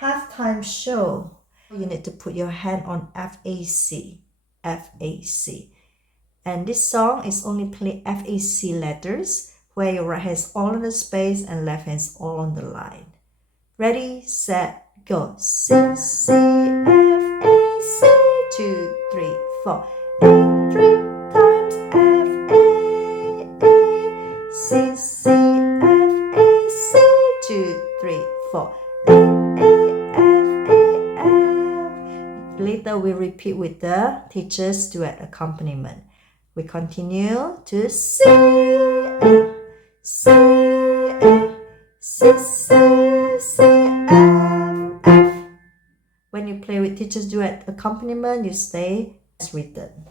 halftime show. You need to put your hand on FAC, FAC. And this song is only play FAC letters, where your right hand is all on the space and left hand is all on the line. Ready, set, go. C, C, F, A, C. 2, 3, 4. A 3 times F, A, C, C, F, A, C. 2, 3, 4. A, F, A, F. Later we repeat with the teacher's duet accompaniment. We continue to C, F, C, F, C, C, C, F, F. When you play with teacher's duet accompaniment, you stay as written.